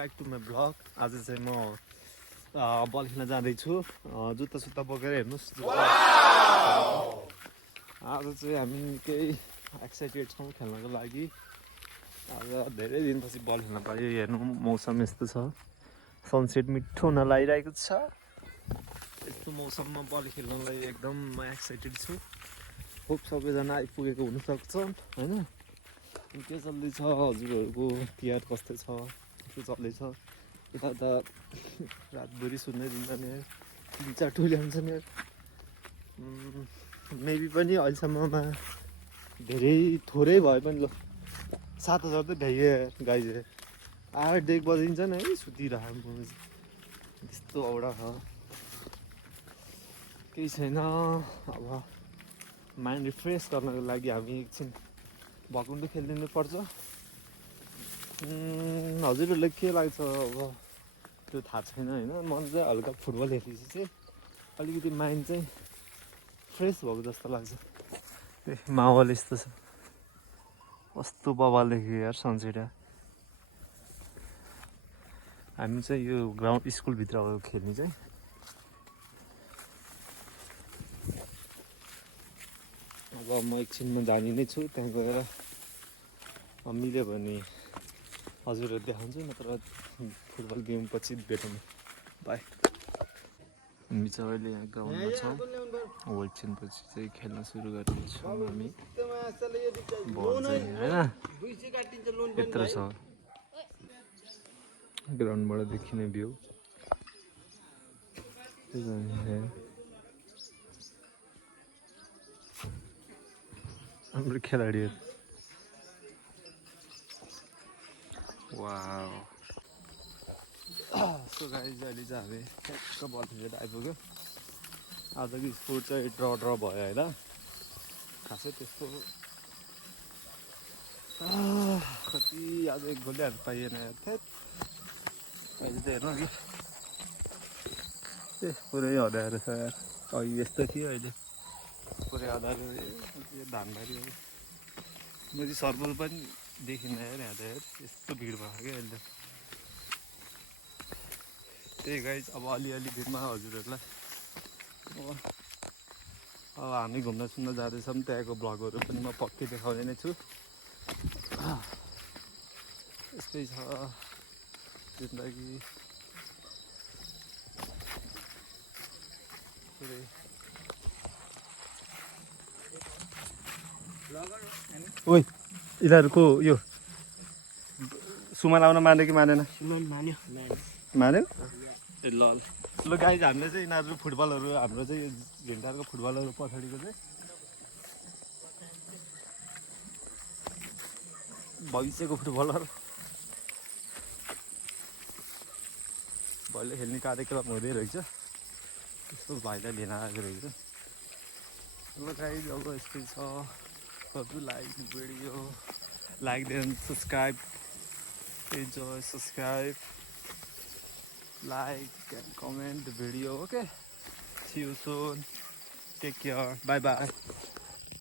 Back to my blog. आज चाहिँ म बल खेल्न जाँदैछु। जुत्ता सुत्ता बोकेर हेर्नुहोस्। आज चाहिँ हामी निकै एक्साइटेड छौँ खेल्नको लागि। आज धेरै दिनपछि बल खेल्न पायो। हेर्नु मौसम यस्तो छ, सनसेट मिठो हुन लागिरहेको छ। यस्तो मौसममा बल खेल्नलाई एकदम म एक्साइटेड छु। होप सबैजना आइपुगेको हुनसक्छ होइन। के चल्दैछ हजुरहरूको, तिहार कस्तो छ, के चल्दैछ? यता त रातभरि सुन्दै दिँदैन यार, 3-4 टोली आउँछन् यार। मेबी पनि अहिलेसम्ममा धेरै थोरै भए पनि ल 7,000 त भ्याइयो यार गाई चाहिँ। 8-1 बजिन्छन् है सुतिरहेको। त्यस्तो औडा छ, केही छैन। अब माइन्ड रिफ्रेस गर्नको लागि हामी एकछिन भकुन्डो खेलिदिनु पर्छ। हजुरहरूलाई के लाग्छ अब त्यो थाहा छैन होइन। मलाई चाहिँ हल्का फुटबल हेरेपछि चाहिँ अलिकति माइन्ड चाहिँ फ्रेस भएको जस्तो लाग्छ। माहौल यस्तो छ, कस्तो बवाल देख्यो यार सनसेट। हामी चाहिँ यो ग्राउन्ड स्कुलभित्र हो खेल्ने चाहिँ। अब म एकछिनमा जाने नै छु, त्यहाँ गएर मिल्यो भने हजुरहरू देखाउँछु, नत्र फुटबल गेम पछि भेटौँ। बाई। हामी चाहिँ अहिले यहाँ ग्राउन्डमा छौँ। एकछिनपछि चाहिँ खेल्न सुरु गर्नेछौँ हामी। बल चाहिँ होइन यत्रो छ ग्राउन्डबाट देखिने भ्यू। हाम्रो खेलाडीहरू वाउ। सो गाइज अहिले चाहिँ हामी ठ्याक्क बल खेलेर आइपुग्यो। आजको स्कोर चाहिँ ड्र भयो होइन। खासै त्यस्तो कति आज 1 गोलले हाल्नु पाइएन यार। अहिले त हेर्नु कि पुरै हराएर छ यार। अघि यस्तो थियो, अहिले पुरै हराएर धानबारी। मैले सर्बल पनि देखिनँ यार यहाँ त यार, यस्तो भिड भएको क्या अहिले। त्यही गाइज अब अलिअलि दिनमा हजुरहरूलाई अब हामी घुम्न सुन्न जाँदैछौँ, त्यहाँको भ्लगहरू पनि म पक्कै देखाउने नै छु। यस्तै छ जिन्दगी। ओइ यिनीहरूको यो सुमा लाउन मान्यो कि मानेन? मान्यो। ए ल ल गाइज हामीले चाहिँ यिनीहरू फुटबलहरू, हाम्रो चाहिँ झिल्टारको फुटबलहरू पछाडिको चाहिँ भविष्यको फुटबलर भोलि खेल्ने कार्यक्रम हुँदै रहेछ। यस्तो भाइलाई लिन आएको रहेछ। ल गाइज अब यस्तै छ। Like video, like then subscribe, enjoy, subscribe, like and comment the video. Okay, see you soon, take care, bye bye.